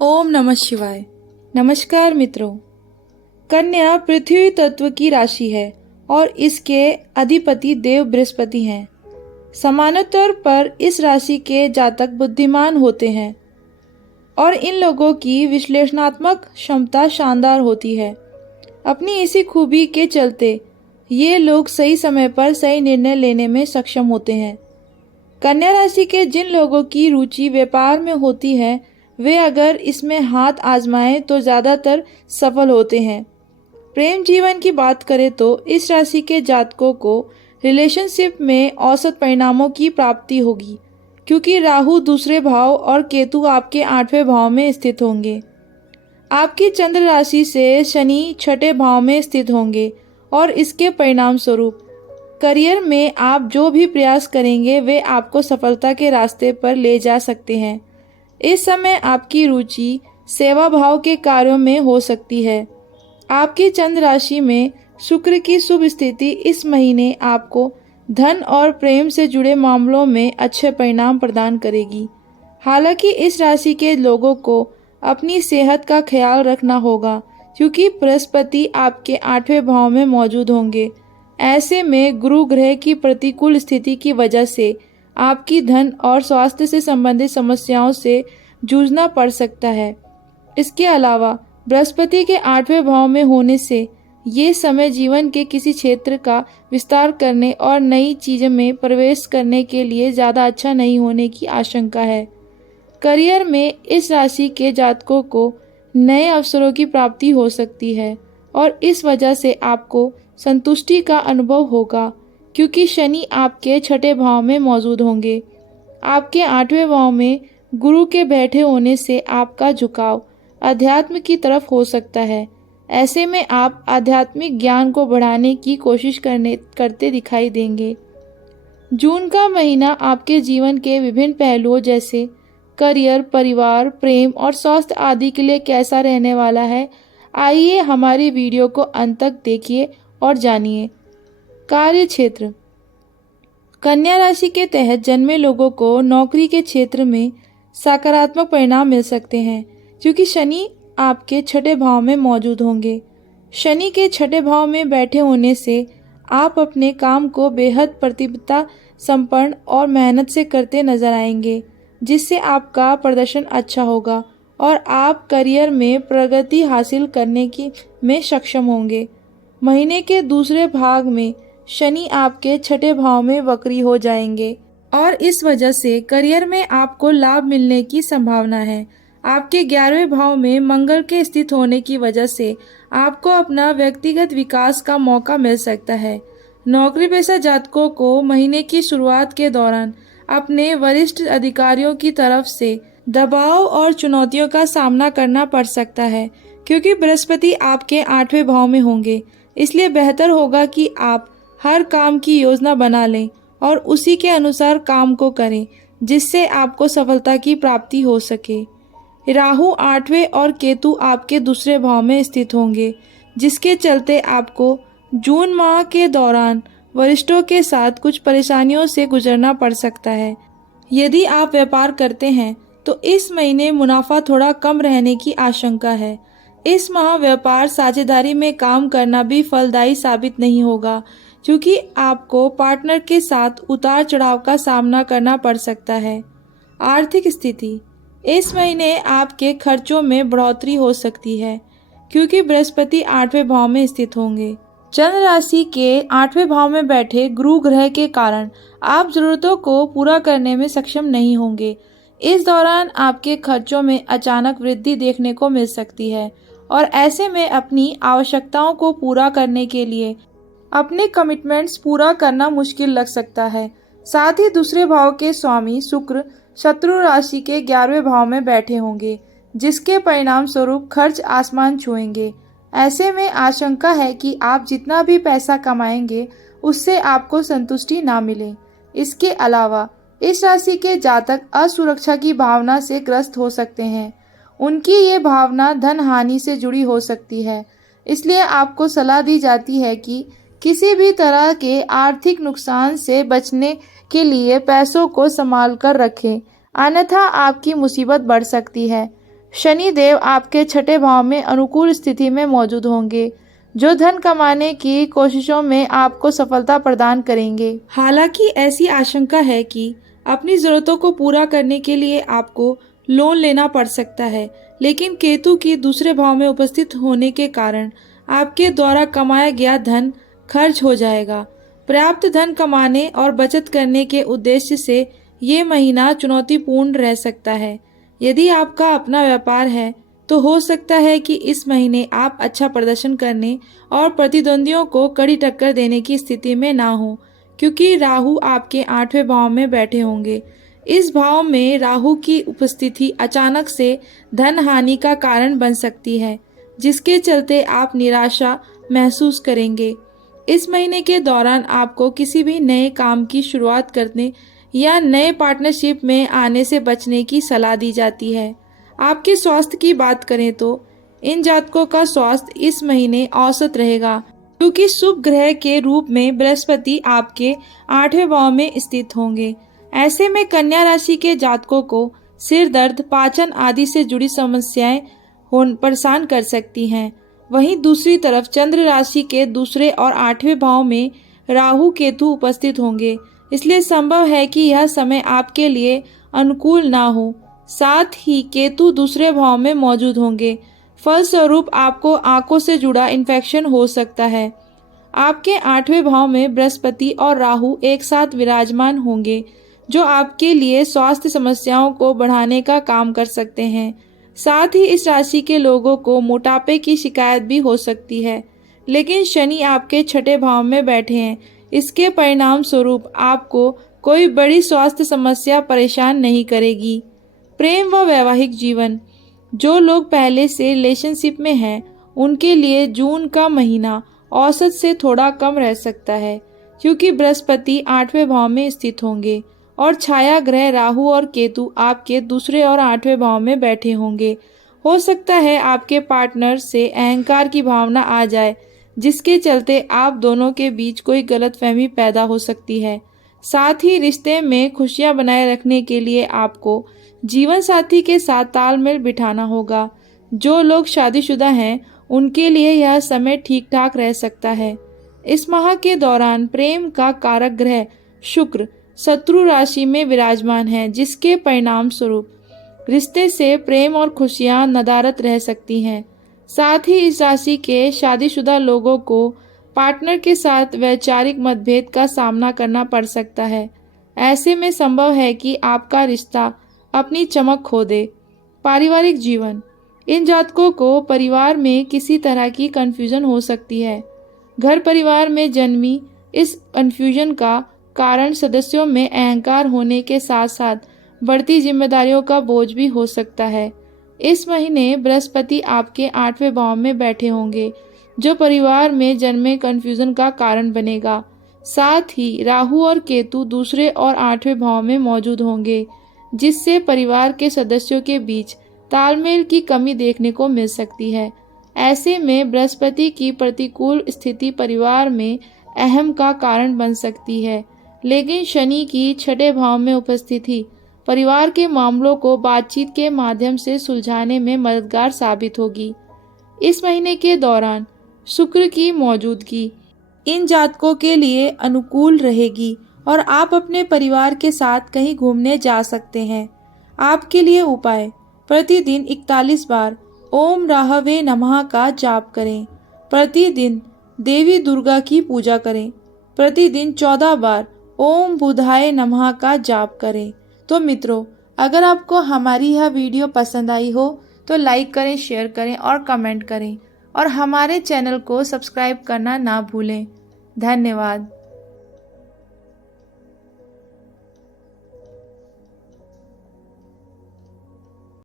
ओम नमः शिवाय। नमस्कार मित्रों। कन्या पृथ्वी तत्व की राशि है और इसके अधिपति देव बृहस्पति हैं। सामान्य तौर पर इस राशि के जातक बुद्धिमान होते हैं और इन लोगों की विश्लेषणात्मक क्षमता शानदार होती है। अपनी इसी खूबी के चलते ये लोग सही समय पर सही निर्णय लेने में सक्षम होते हैं। कन्या राशि के जिन लोगों की रुचि व्यापार में होती है वे अगर इसमें हाथ आजमाएं तो ज़्यादातर सफल होते हैं। प्रेम जीवन की बात करें तो इस राशि के जातकों को रिलेशनशिप में औसत परिणामों की प्राप्ति होगी, क्योंकि राहु दूसरे भाव और केतु आपके 8वें भाव में स्थित होंगे। आपकी चंद्र राशि से शनि 6ठे भाव में स्थित होंगे और इसके परिणाम स्वरूप करियर में आप जो भी प्रयास करेंगे वे आपको सफलता के रास्ते पर ले जा सकते हैं। इस समय आपकी रुचि सेवा भाव के कार्यों में हो सकती है। आपकी चंद्र राशि में शुक्र की शुभ स्थिति इस महीने आपको धन और प्रेम से जुड़े मामलों में अच्छे परिणाम प्रदान करेगी। हालांकि इस राशि के लोगों को अपनी सेहत का ख्याल रखना होगा, क्योंकि बृहस्पति आपके 8वें भाव में मौजूद होंगे। ऐसे में गुरु ग्रह की प्रतिकूल स्थिति की वजह से आपकी धन और स्वास्थ्य से संबंधित समस्याओं से जूझना पड़ सकता है। इसके अलावा बृहस्पति के 8वें भाव में होने से ये समय जीवन के किसी क्षेत्र का विस्तार करने और नई चीज़ों में प्रवेश करने के लिए ज़्यादा अच्छा नहीं होने की आशंका है। करियर में इस राशि के जातकों को नए अवसरों की प्राप्ति हो सकती है और इस वजह से आपको संतुष्टि का अनुभव होगा, क्योंकि शनि आपके 6ठे भाव में मौजूद होंगे। आपके 8वें भाव में गुरु के बैठे होने से आपका झुकाव अध्यात्म की तरफ हो सकता है। ऐसे में आप आध्यात्मिक ज्ञान को बढ़ाने की कोशिश करते दिखाई देंगे। जून का महीना आपके जीवन के विभिन्न पहलुओं जैसे करियर, परिवार, प्रेम और स्वास्थ्य आदि के लिए कैसा रहने वाला है, आइए हमारी वीडियो को अंत तक देखिए और जानिए। कार्य क्षेत्र। कन्या राशि के तहत जन्मे लोगों को नौकरी के क्षेत्र में सकारात्मक परिणाम मिल सकते हैं, क्योंकि शनि आपके 6ठे भाव में मौजूद होंगे। शनि के 6ठे भाव में बैठे होने से आप अपने काम को बेहद प्रतिबद्धता संपन्न और मेहनत से करते नजर आएंगे, जिससे आपका प्रदर्शन अच्छा होगा और आप करियर में प्रगति हासिल करने में सक्षम होंगे। महीने के दूसरे भाग में शनि आपके 6ठे भाव में वक्री हो जाएंगे और इस वजह से करियर में आपको लाभ मिलने की संभावना है। आपके 11वें भाव में मंगल के स्थित होने की वजह से आपको अपना व्यक्तिगत विकास का मौका मिल सकता है। नौकरी पेशा जातकों को महीने की शुरुआत के दौरान अपने वरिष्ठ अधिकारियों की तरफ से दबाव और चुनौतियों का सामना करना पड़ सकता है, क्योंकि बृहस्पति आपके 8वें भाव में होंगे। इसलिए बेहतर होगा कि आप हर काम की योजना बना लें और उसी के अनुसार काम को करें, जिससे आपको सफलता की प्राप्ति हो सके। राहु 8वें और केतु आपके दूसरे भाव में स्थित होंगे, जिसके चलते आपको जून माह के दौरान वरिष्ठों के साथ कुछ परेशानियों से गुजरना पड़ सकता है। यदि आप व्यापार करते हैं तो इस महीने मुनाफा थोड़ा कम रहने की आशंका है। इस माह व्यापार साझेदारी में काम करना भी फलदायी साबित नहीं होगा, क्योंकि आपको पार्टनर के साथ उतार चढ़ाव का सामना करना पड़ सकता है। आर्थिक स्थिति। इस महीने आपके खर्चों में बढ़ोतरी हो सकती है, क्योंकि बृहस्पति 8वें भाव में स्थित होंगे। चंद्र राशि के 8वें भाव में बैठे गुरु ग्रह के कारण आप जरूरतों को पूरा करने में सक्षम नहीं होंगे। इस दौरान आपके खर्चों में अचानक वृद्धि देखने को मिल सकती है और ऐसे में अपनी आवश्यकताओं को पूरा करने के लिए अपने कमिटमेंट्स पूरा करना मुश्किल लग सकता है। साथ ही दूसरे भाव के स्वामी शुक्र शत्रु राशि के 11वें भाव में बैठे होंगे, जिसके परिणाम स्वरूप खर्च आसमान छुएंगे। ऐसे में आशंका है कि आप जितना भी पैसा कमाएंगे उससे आपको संतुष्टि ना मिले। इसके अलावा इस राशि के जातक असुरक्षा की भावना से ग्रस्त हो सकते हैं। उनकी ये भावना धन हानि से जुड़ी हो सकती है, इसलिए आपको सलाह दी जाती है कि किसी भी तरह के आर्थिक नुकसान से बचने के लिए पैसों को संभाल कर रखें, अन्यथा आपकी मुसीबत बढ़ सकती है। शनि देव आपके छठे भाव में अनुकूल स्थिति में मौजूद होंगे, जो धन कमाने की कोशिशों में आपको सफलता प्रदान करेंगे। हालांकि ऐसी आशंका है कि अपनी ज़रूरतों को पूरा करने के लिए आपको लोन लेना पड़ सकता है, लेकिन केतु की दूसरे भाव में उपस्थित होने के कारण आपके द्वारा कमाया गया धन खर्च हो जाएगा। पर्याप्त धन कमाने और बचत करने के उद्देश्य से ये महीना चुनौतीपूर्ण रह सकता है। यदि आपका अपना व्यापार है तो हो सकता है कि इस महीने आप अच्छा प्रदर्शन करने और प्रतिद्वंदियों को कड़ी टक्कर देने की स्थिति में ना हो, क्योंकि राहु आपके 8वें भाव में बैठे होंगे। इस भाव में राहु की उपस्थिति अचानक से धन हानि का कारण बन सकती है, जिसके चलते आप निराशा महसूस करेंगे। इस महीने के दौरान आपको किसी भी नए काम की शुरुआत करने या नए पार्टनरशिप में आने से बचने की सलाह दी जाती है। आपके स्वास्थ्य की बात करें तो इन जातकों का स्वास्थ्य इस महीने औसत रहेगा, क्योंकि शुभ ग्रह के रूप में बृहस्पति आपके 8वें भाव में स्थित होंगे। ऐसे में कन्या राशि के जातकों को सिर दर्द, पाचन आदि से जुड़ी समस्याएं परेशान कर सकती हैं। वहीं दूसरी तरफ चंद्र राशि के दूसरे और 8वें भाव में राहु केतु उपस्थित होंगे, इसलिए संभव है कि यह समय आपके लिए अनुकूल ना हो। साथ ही केतु दूसरे भाव में मौजूद होंगे, फलस्वरूप आपको आंखों से जुड़ा इन्फेक्शन हो सकता है। आपके 8वें भाव में बृहस्पति और राहु एक साथ विराजमान होंगे, जो आपके लिए स्वास्थ्य समस्याओं को बढ़ाने का काम कर सकते हैं। साथ ही इस राशि के लोगों को मोटापे की शिकायत भी हो सकती है, लेकिन शनि आपके छठे भाव में बैठे हैं। इसके परिणाम स्वरूप आपको कोई बड़ी स्वास्थ्य समस्या परेशान नहीं करेगी। प्रेम व वैवाहिक जीवन, जो लोग पहले से रिलेशनशिप में हैं, उनके लिए जून का महीना औसत से थोड़ा कम रह सकता है, क्योंकि बृहस्पति 8वें भाव में स्थित होंगे और छाया ग्रह राहु और केतु आपके दूसरे और 8वें भाव में बैठे होंगे। हो सकता है आपके पार्टनर से अहंकार की भावना आ जाए, जिसके चलते आप दोनों के बीच कोई गलतफहमी पैदा हो सकती है। साथ ही रिश्ते में खुशियां बनाए रखने के लिए आपको जीवन साथी के साथ तालमेल बिठाना होगा। जो लोग शादीशुदा हैं, उनके लिए यह समय ठीक ठाक रह सकता है। इस माह के दौरान प्रेम का कारक ग्रह शुक्र शत्रु राशि में विराजमान है, जिसके परिणाम स्वरूप रिश्ते से प्रेम और खुशियां नदारद रह सकती हैं। साथ ही इस राशि के शादीशुदा लोगों को पार्टनर के साथ वैचारिक मतभेद का सामना करना पड़ सकता है। ऐसे में संभव है कि आपका रिश्ता अपनी चमक खो दे। पारिवारिक जीवन, इन जातकों को परिवार में किसी तरह की कंफ्यूजन हो सकती है। घर परिवार में जन्मी इस कंफ्यूजन का कारण सदस्यों में अहंकार होने के साथ साथ बढ़ती जिम्मेदारियों का बोझ भी हो सकता है। इस महीने बृहस्पति आपके 8वें भाव में बैठे होंगे, जो परिवार में जन्मे कंफ्यूजन का कारण बनेगा। साथ ही राहु और केतु दूसरे और 8वें भाव में मौजूद होंगे, जिससे परिवार के सदस्यों के बीच तालमेल की कमी देखने को मिल सकती है। ऐसे में बृहस्पति की प्रतिकूल स्थिति परिवार में अहम का कारण बन सकती है, लेकिन शनि की छठे भाव में उपस्थिति परिवार के मामलों को बातचीत के माध्यम से सुलझाने में मददगार साबित होगी। इस महीने के दौरान शुक्र की मौजूदगी इन जातकों के लिए अनुकूल रहेगी और आप अपने परिवार के साथ कहीं घूमने जा सकते हैं। आपके लिए उपाय, प्रतिदिन 41 बार ओम राहवे नमः का जाप करें। प्रतिदिन देवी दुर्गा की पूजा करें। प्रतिदिन 14 बार ओम बुधाय नमः का जाप करें। तो मित्रों, अगर आपको हमारी यह वीडियो पसंद आई हो तो लाइक करें, शेयर करें और कमेंट करें और हमारे चैनल को सब्सक्राइब करना ना भूलें। धन्यवाद।